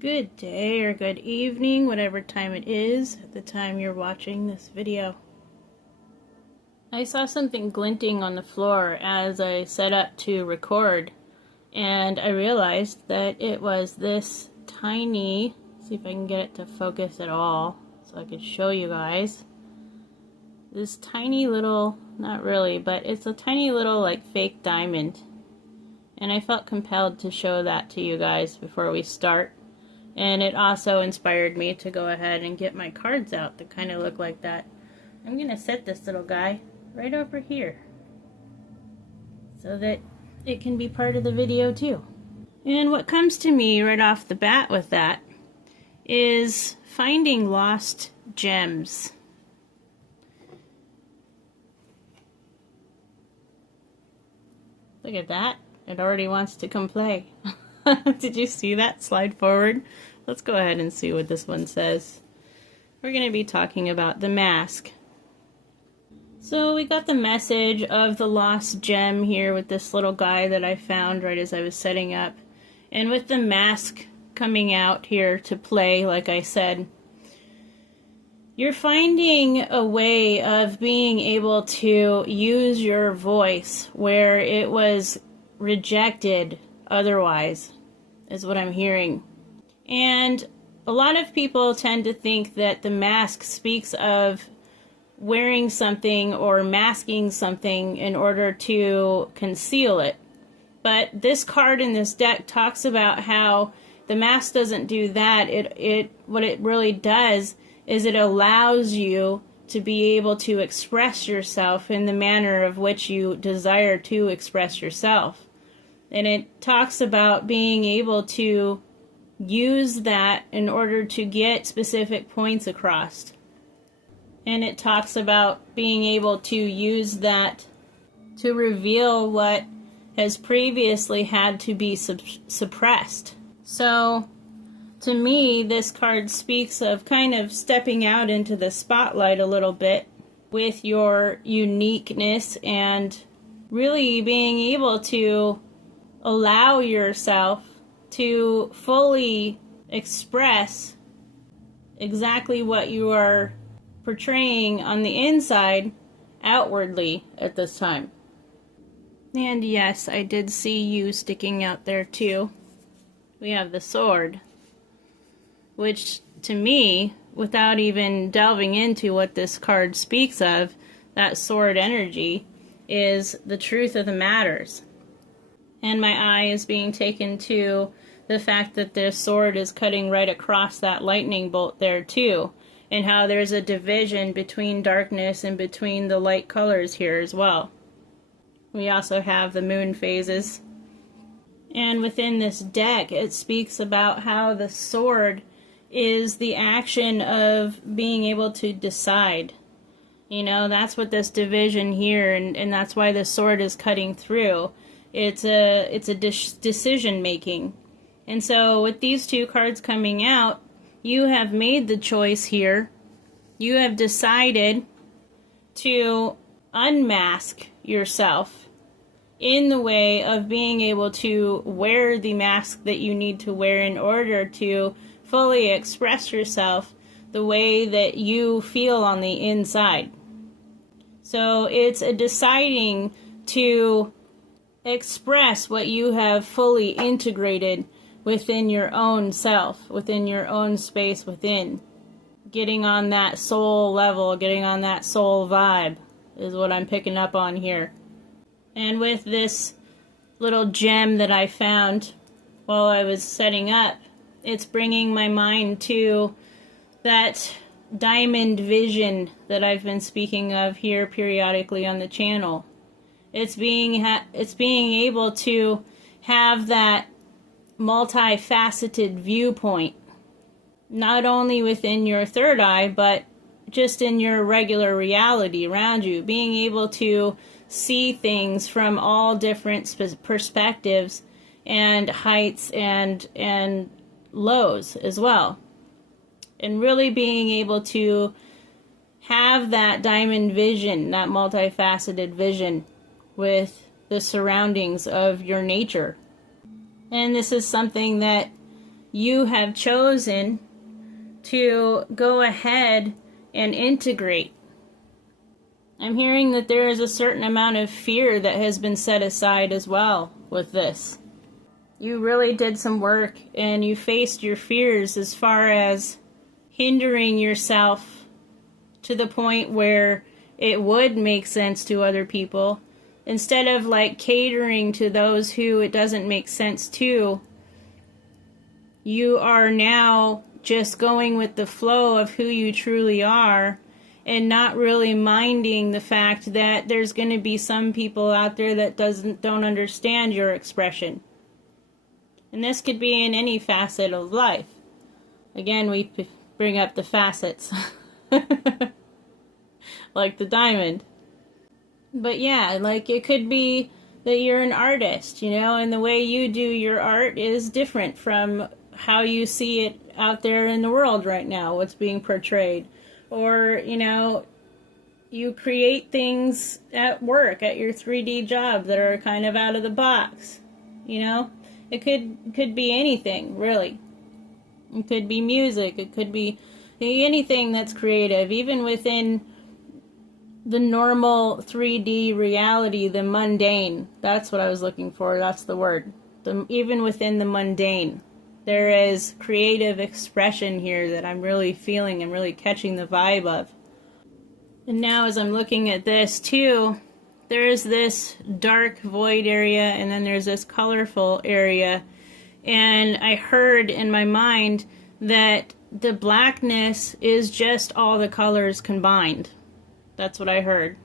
Good day or good evening, whatever time it is at the time you're watching this video. I saw something glinting on the floor as I set up to record, and I realized that it was this tiny, see if I can get it to focus at all so I could show you guys. This tiny little, not really, but it's a tiny little like fake diamond. And I felt compelled to show that to you guys before we start. And it also inspired me to go ahead and get my cards out that kind of look like that. I'm going to set this little guy right over here so that it can be part of the video too. And what comes to me right off the bat with that is finding lost gems. Look at that. It already wants to come play. Did you see that? Slide forward. Let's go ahead and see what this one says. We're going to be talking about the mask. So we got the message of the lost gem here with this little guy that I found right as I was setting up. And with the mask coming out here to play, like I said, you're finding a way of being able to use your voice where it was rejected otherwise, is what I'm hearing. And a lot of people tend to think that the mask speaks of wearing something or masking something in order to conceal it. But this card in this deck talks about how the mask doesn't do that. What it really does is it allows you to be able to express yourself in the manner of which you desire to express yourself. And it talks about being able to use that in order to get specific points across. And it talks about being able to use that to reveal what has previously had to be suppressed. So, to me, this card speaks of kind of stepping out into the spotlight a little bit with your uniqueness and really being able to allow yourself to fully express exactly what you are portraying on the inside outwardly at this time. And yes, I did see you sticking out there too. We have the sword, which to me, without even delving into what this card speaks of, that sword energy is the truth of the matters. And my eye is being taken to the fact that this sword is cutting right across that lightning bolt there too, and how there's a division between darkness and between the light colors here as well. We also have the moon phases. And within this deck, it speaks about how the sword is the action of being able to decide. You know, that's what this division here, and that's why the sword is cutting through. It's a decision making. And so with these two cards coming out, you have made the choice here. You have decided to unmask yourself in the way of being able to wear the mask that you need to wear in order to fully express yourself the way that you feel on the inside. So it's a deciding to express what you have fully integrated within your own self, within your own space within. Getting on that soul level, getting on that soul vibe is what I'm picking up on here. And with this little gem that I found while I was setting up, it's bringing my mind to that diamond vision that I've been speaking of here periodically on the channel. It's being able to have that multifaceted viewpoint, not only within your third eye, but just in your regular reality around you, being able to see things from all different perspectives and heights and lows as well. And really being able to have that diamond vision, that multifaceted vision with the surroundings of your nature. And this is something that you have chosen to go ahead and integrate. I'm hearing that there is a certain amount of fear that has been set aside as well with this. You really did some work and you faced your fears as far as hindering yourself to the point where it would make sense to other people. Instead of like catering to those who it doesn't make sense to, you are now just going with the flow of who you truly are and not really minding the fact that there's going to be some people out there that don't understand your expression. And this could be in any facet of life. Again, we bring up the facets. Like the diamond. But yeah, like it could be that you're an artist, you know, and the way you do your art is different from how you see it out there in the world right now, what's being portrayed. Or, you know, you create things at work, at your 3D job that are kind of out of the box, you know? It could be anything, really. It could be music, it could be anything that's creative, even within the normal 3D reality, the mundane. That's what I was looking for, that's the word. Even within the mundane, there is creative expression here that I'm really feeling, I'm really catching the vibe of. And now as I'm looking at this too, there is this dark void area and then there's this colorful area. And I heard in my mind that the blackness is just all the colors combined. That's what I heard.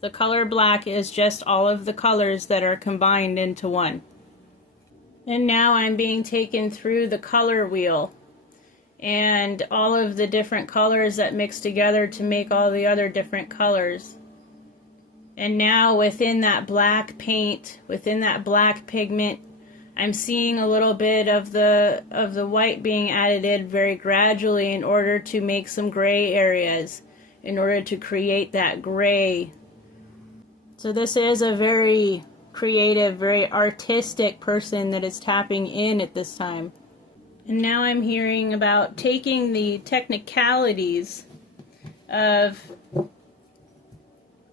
The color black is just all of the colors that are combined into one. And now I'm being taken through the color wheel and all of the different colors that mix together to make all the other different colors. And now within that black paint, within that black pigment, I'm seeing a little bit of the white being added in very gradually in order to make some gray areas, in order to create that gray. So this is a very creative, very artistic person that is tapping in at this time. And now I'm hearing about taking the technicalities of,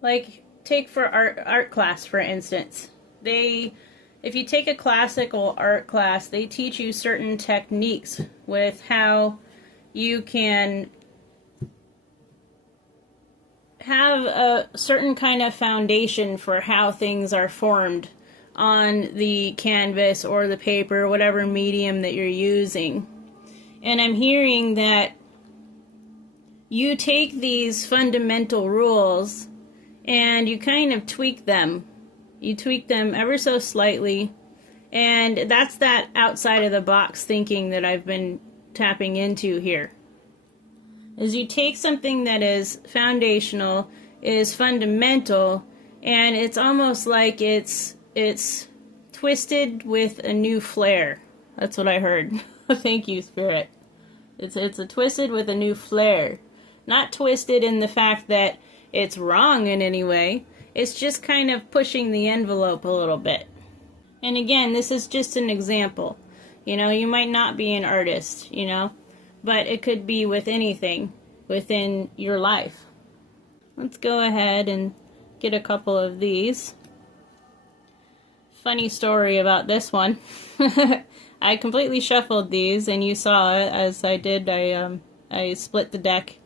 like, take for art class, for instance. If you take a classical art class, they teach you certain techniques with how you can have a certain kind of foundation for how things are formed on the canvas or the paper, whatever medium that you're using. And I'm hearing that you take these fundamental rules and you kind of tweak them. You tweak them ever so slightly, and that's that outside of the box thinking that I've been tapping into here. Is you take something that is foundational, is fundamental, and it's almost like it's twisted with a new flair. That's what I heard. Thank you, Spirit. It's a twisted with a new flair. Not twisted in the fact that it's wrong in any way. It's just kind of pushing the envelope a little bit. And again, this is just an example. You know, you might not be an artist, you know, but it could be with anything within your life. Let's go ahead and get a couple of these. Funny story about this one. I completely shuffled these, and you saw it as I did. I split the deck.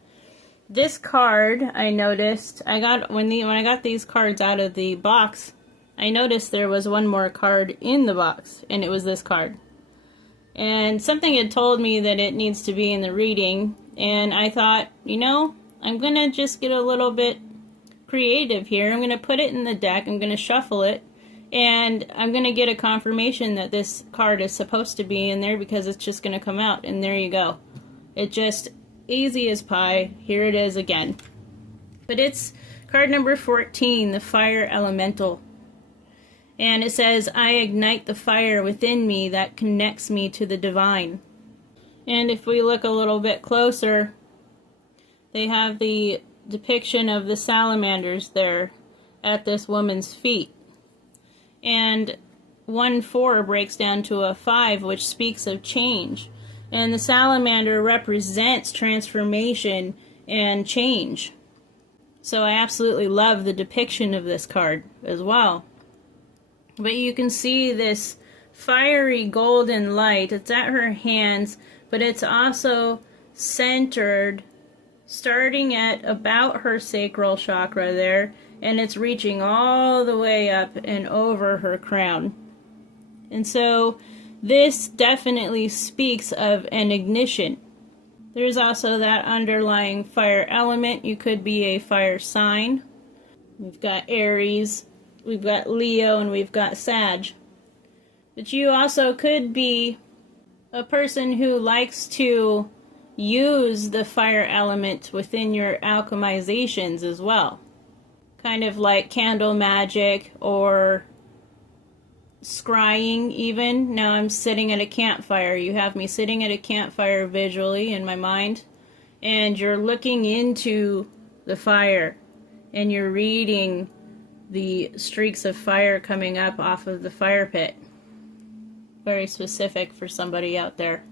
This card, I noticed, when I got these cards out of the box, I noticed there was one more card in the box, and it was this card. And something had told me that it needs to be in the reading, and I thought, you know, I'm going to just get a little bit creative here. I'm going to put it in the deck, I'm going to shuffle it, and I'm going to get a confirmation that this card is supposed to be in there because it's just going to come out, and there you go. It just... easy as pie. Here it is again. But it's card number 14, the Fire Elemental. And it says, I ignite the fire within me that connects me to the divine. And if we look a little bit closer, they have the depiction of the salamanders there at this woman's feet. And 1-4 breaks down to a 5, which speaks of change. And the salamander represents transformation and change. So I absolutely love the depiction of this card as well. But you can see this fiery golden light. It's at her hands, but it's also centered, starting at about her sacral chakra there, and it's reaching all the way up and over her crown. And so this definitely speaks of an ignition. There's also that underlying fire element. You could be a fire sign. We've got Aries, we've got Leo, and we've got Sag. But you also could be a person who likes to use the fire element within your alchemizations as well. Kind of like candle magic or scrying even. Now I'm sitting at a campfire. You have me sitting at a campfire visually in my mind, and you're looking into the fire and you're reading the streaks of fire coming up off of the fire pit. Very specific for somebody out there.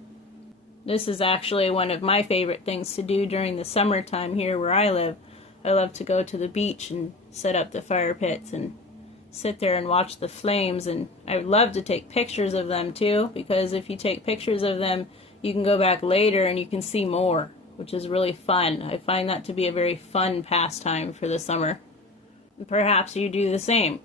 This is actually one of my favorite things to do during the summertime here where I live. I love to go to the beach and set up the fire pits and sit there and watch the flames, and I love to take pictures of them too, because if you take pictures of them you can go back later and you can see more, which is really fun. I find that to be a very fun pastime for the summer. Perhaps you do the same.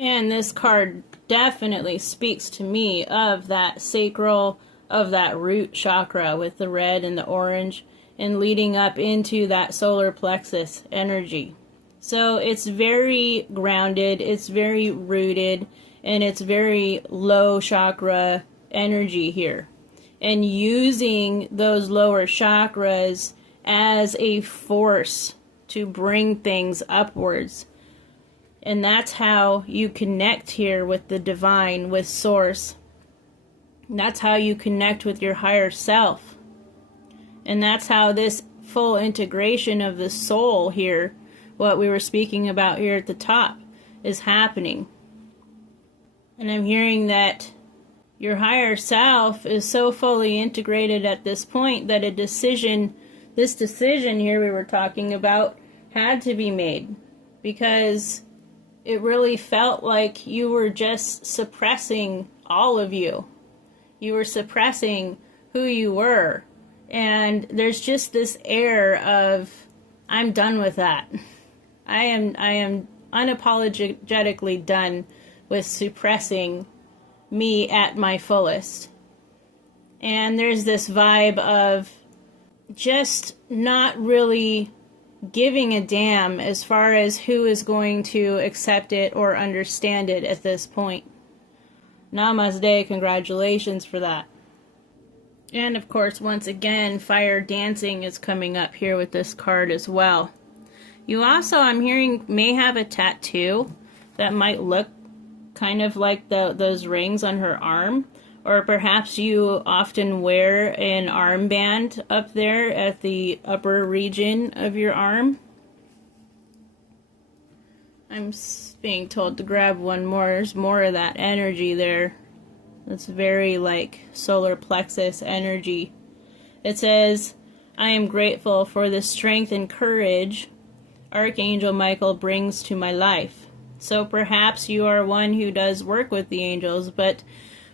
And this card definitely speaks to me of that sacral, of that root chakra with the red and the orange, and leading up into that solar plexus energy. So it's very grounded, it's very rooted, and it's very low chakra energy here. And using those lower chakras as a force to bring things upwards. And that's how you connect here with the divine, with source. And that's how you connect with your higher self. And that's how this full integration of the soul here, what we were speaking about here at the top, is happening. And I'm hearing that your higher self is so fully integrated at this point that this decision here we were talking about had to be made, because it really felt like you were just suppressing all of you. You were suppressing who you were. And there's just this air of, I'm done with that. I am unapologetically done with suppressing me at my fullest. And there's this vibe of just not really giving a damn as far as who is going to accept it or understand it at this point. Namaste, congratulations for that. And of course, once again, fire dancing is coming up here with this card as well. You also, I'm hearing, may have a tattoo that might look kind of like those rings on her arm. Or perhaps you often wear an armband up there at the upper region of your arm. I'm being told to grab one more. There's more of that energy there. That's very like solar plexus energy. It says, I am grateful for the strength and courage Archangel Michael brings to my life. So perhaps you are one who does work with the angels, but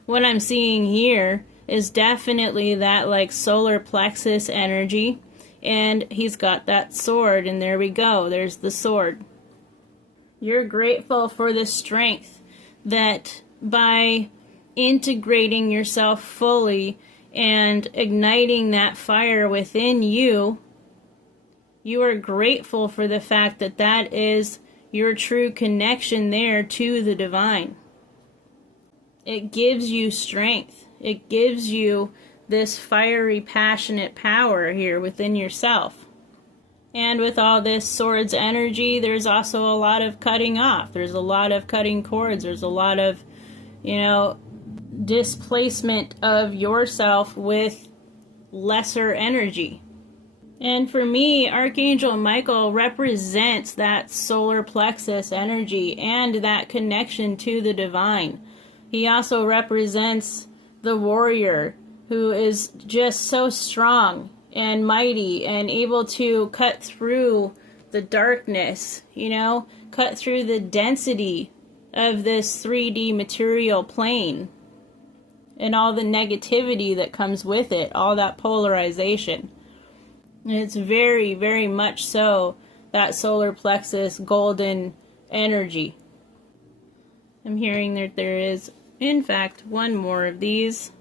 what I'm seeing here is definitely that like solar plexus energy, and he's got that sword, and there we go, there's the sword. You're grateful for the strength that by integrating yourself fully and igniting that fire within you, you are grateful for the fact that that is your true connection there to the divine. It gives you strength. It gives you this fiery, passionate power here within yourself. And with all this sword's energy, there's also a lot of cutting off. There's a lot of cutting cords. There's a lot of, displacement of yourself with lesser energy. And for me, Archangel Michael represents that solar plexus energy and that connection to the divine. He also represents the warrior who is just so strong and mighty and able to cut through the darkness, you know, cut through the density of this 3D material plane and all the negativity that comes with it, all that polarization. And it's very, very much so that solar plexus golden energy. I'm hearing that there is, in fact, one more of these.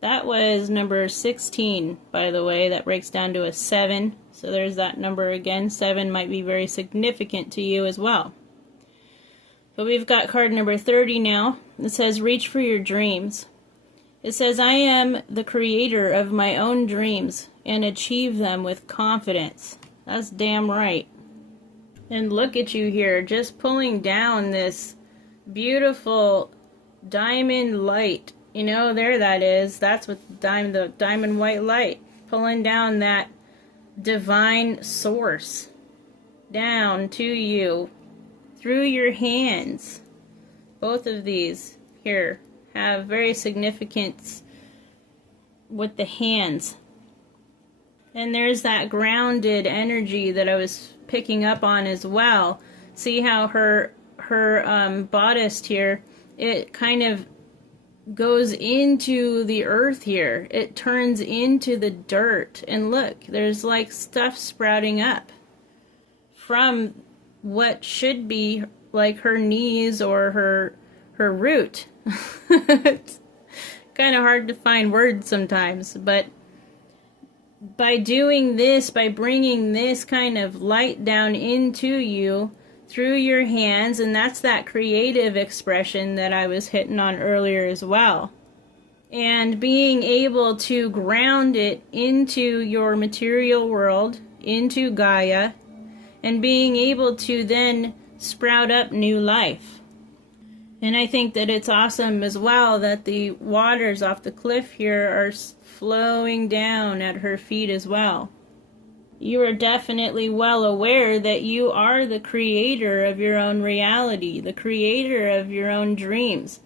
That was number 16, by the way. That breaks down to a 7. So there's that number again. 7 might be very significant to you as well. But we've got card number 30 now. It says, reach for your dreams. It says, I am the creator of my own dreams and achieve them with confidence. That's damn right. And look at you here, just pulling down this beautiful diamond light. You know, there that is. That's what the diamond white light. Pulling down that divine source down to you through your hands. Both of these here have very significance with the hands. And there's that grounded energy that I was picking up on as well. See how her bodice here, it kind of goes into the earth here. It turns into the dirt. And look, there's like stuff sprouting up from what should be like her knees or her root. It's kind of hard to find words sometimes, but by doing this, by bringing this kind of light down into you through your hands, and that's that creative expression that I was hitting on earlier as well, and being able to ground it into your material world, into Gaia, and being able to then sprout up new life. And I think that it's awesome as well that the waters off the cliff here are flowing down at her feet as well. You are definitely well aware that you are the creator of your own reality, the creator of your own dreams.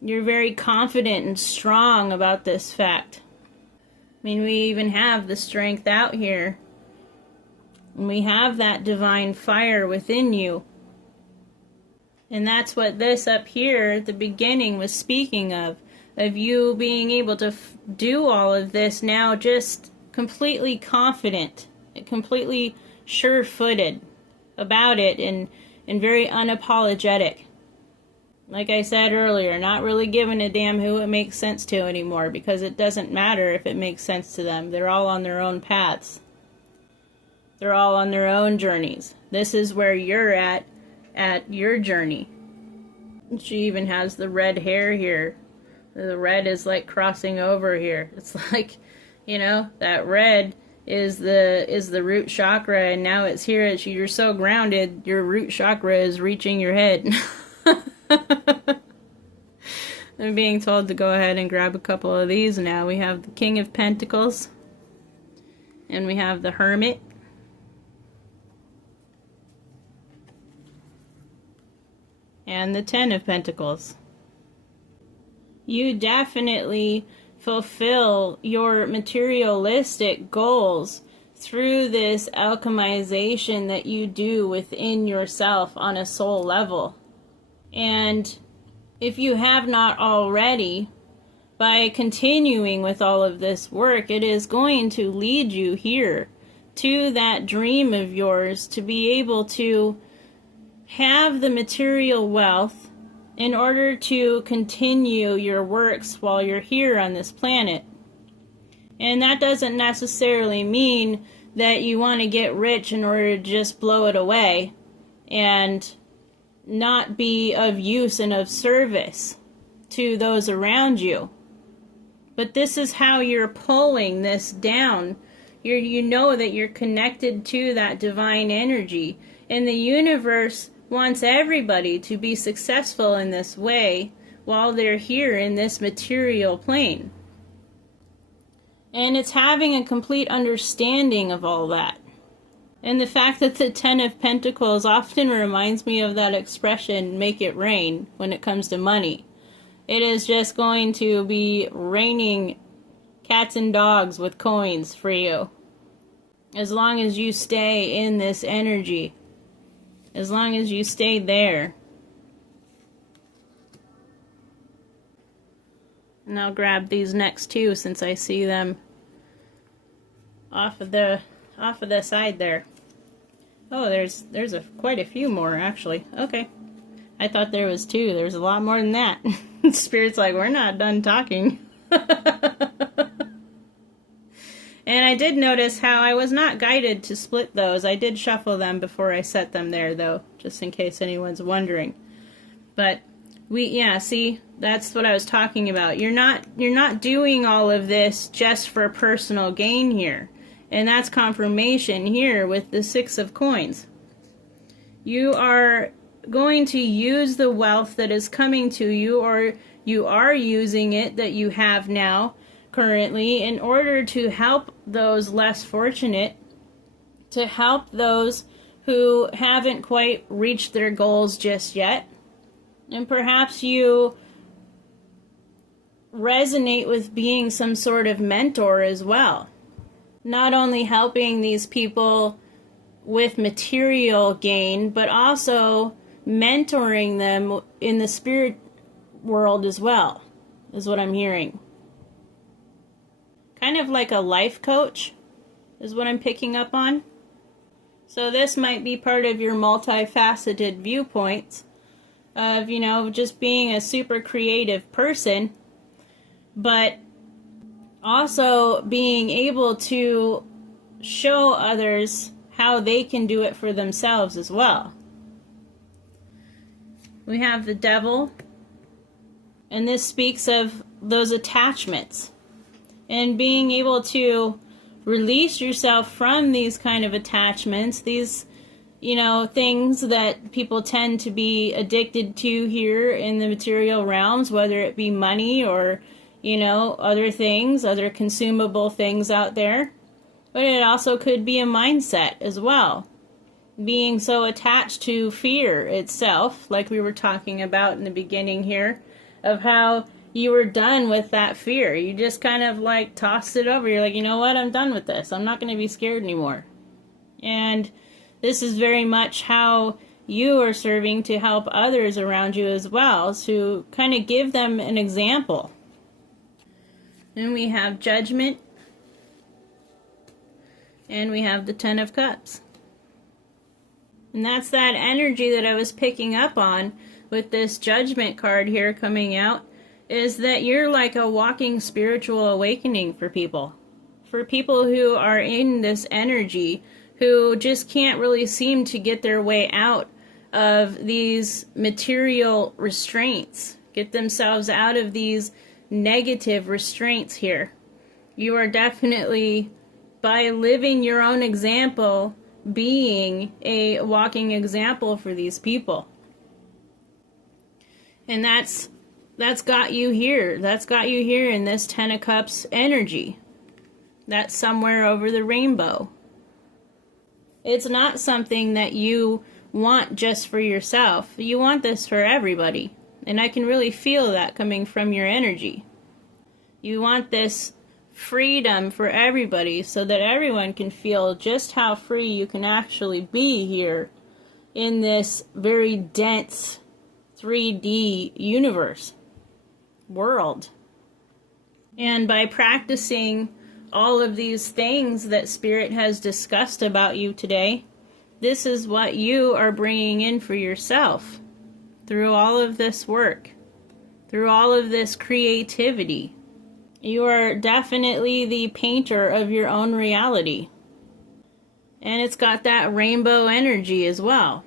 You're very confident and strong about this fact. I mean, we even have the strength out here. And we have that divine fire within you. And that's what this up here at the beginning was speaking of you being able to do all of this now just completely confident, completely sure-footed about it, and very unapologetic. Like I said earlier, not really giving a damn who it makes sense to anymore, because it doesn't matter if it makes sense to them. They're all on their own paths. They're all on their own journeys. This is where you're at your journey. She even has the red hair here. The red is like crossing over here. It's like, you know, that red is the root chakra, and now it's here. You're so grounded, your root chakra is reaching your head. I'm being told to go ahead and grab a couple of these now. We have the King of Pentacles, and we have the Hermit. And the Ten of Pentacles. You definitely fulfill your materialistic goals through this alchemization that you do within yourself on a soul level. And if you have not already, by continuing with all of this work, it is going to lead you here to that dream of yours, to be able to have the material wealth in order to continue your works while you're here on this planet. And that doesn't necessarily mean that you want to get rich in order to just blow it away and not be of use and of service to those around you. But this is how you're pulling this down. You know that you're connected to that divine energy. And the universe wants everybody to be successful in this way while they're here in this material plane. And it's having a complete understanding of all that. And the fact that the Ten of Pentacles often reminds me of that expression, make it rain, when it comes to money. It is just going to be raining cats and dogs with coins for you. As long as you stay in this energy. As long as you stay there. And I'll grab these next two since I see them off of the side there. Oh, there's quite a few more actually. Okay. I thought there was two. There's a lot more than that. Spirit's like, we're not done talking. And I did notice how I was not guided to split those. I did shuffle them before I set them there though, just in case anyone's wondering. But yeah, see, that's what I was talking about. You're not doing all of this just for personal gain here. And that's confirmation here with the Six of Coins. You are going to use the wealth that is coming to you, or you are using it that you have now currently, in order to help those less fortunate, to help those who haven't quite reached their goals just yet. And perhaps you resonate with being some sort of mentor as well. Not only helping these people with material gain, but also mentoring them in the spirit world as well, is what I'm hearing. Kind of like a life coach is what I'm picking up on. So this might be part of your multifaceted viewpoints of, you know, just being a super creative person, but also being able to show others how they can do it for themselves as well. We have the Devil, and this speaks of those attachments and being able to release yourself from these kind of attachments, these, you know, things that people tend to be addicted to here in the material realms, whether it be money or, you know, other things, other consumable things out there. But it also could be a mindset as well. Being so attached to fear itself, like we were talking about in the beginning here, of how you were done with that fear. You just kind of like tossed it over. You're like, you know what, I'm done with this. I'm not going to be scared anymore. And this is very much how you are serving to help others around you as well, to kind of give them an example. Then we have Judgment, and we have the Ten of Cups. And that's that energy that I was picking up on with this Judgment card here coming out, is that you're like a walking spiritual awakening for people. For people who are in this energy, who just can't really seem to get their way out of these material restraints, get themselves out of these negative restraints here. You are definitely, by living your own example, being a walking example for these people. And that's got you here. That's got you here in this Ten of Cups energy. That's somewhere over the rainbow. It's not something that you want just for yourself. You want this for everybody. And I can really feel that coming from your energy. You want this freedom for everybody so that everyone can feel just how free you can actually be here in this very dense 3D universe, world. And by practicing all of these things that Spirit has discussed about you today, this is what you are bringing in for yourself through all of this work, through all of this creativity. You are definitely the painter of your own reality. And it's got that rainbow energy as well.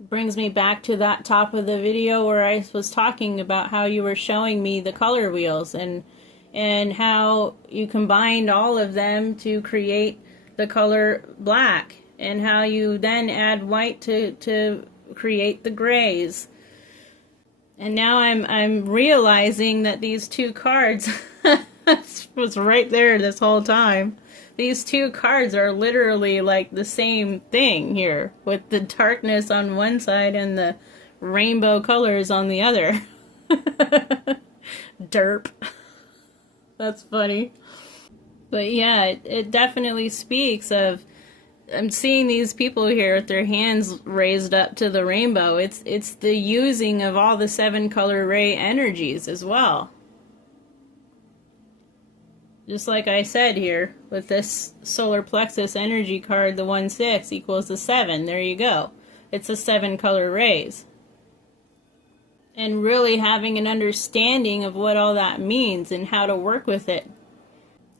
Brings me back to that top of the video where I was talking about how you were showing me the color wheels and how you combined all of them to create the color black, and how you then add white to create the grays. And now I'm realizing that these two cards It was right there this whole time. These two cards are literally like the same thing here, with the darkness on one side and the rainbow colors on the other. Derp. That's funny. But yeah, it definitely speaks of, I'm seeing these people here with their hands raised up to the rainbow. It's the using of all the 7-color ray energies as well. Just like I said here, with this solar plexus energy card, the 1-6 equals the 7. There you go. It's the 7-color rays. And really having an understanding of what all that means and how to work with it.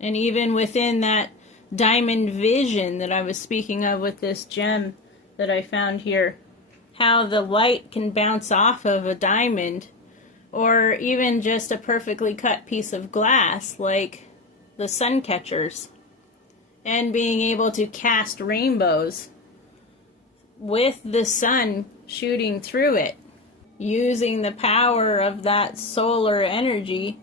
And even within that diamond vision that I was speaking of with this gem that I found here, how the light can bounce off of a diamond, or even just a perfectly cut piece of glass like the sun catchers, and being able to cast rainbows with the sun shooting through it, using the power of that solar energy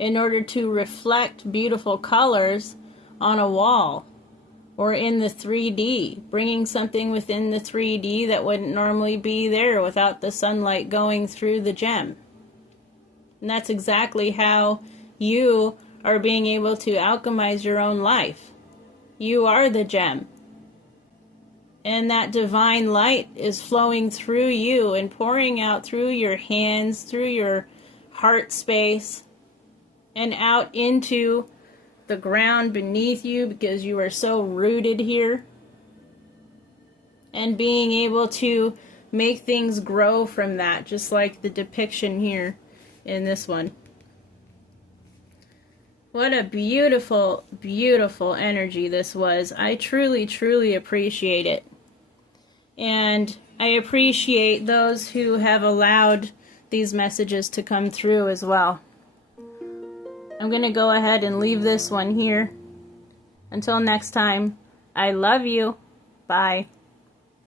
in order to reflect beautiful colors on a wall or in the 3D, bringing something within the 3D that wouldn't normally be there without the sunlight going through the gem. And that's exactly how you are being able to alchemize your own life. You are the gem. And that divine light is flowing through you and pouring out through your hands, through your heart space, and out into the ground beneath you, because you are so rooted here. And being able to make things grow from that, just like the depiction here in this one. What a beautiful, beautiful energy this was. I truly, truly appreciate it. And I appreciate those who have allowed these messages to come through as well. I'm going to go ahead and leave this one here. Until next time, I love you. Bye.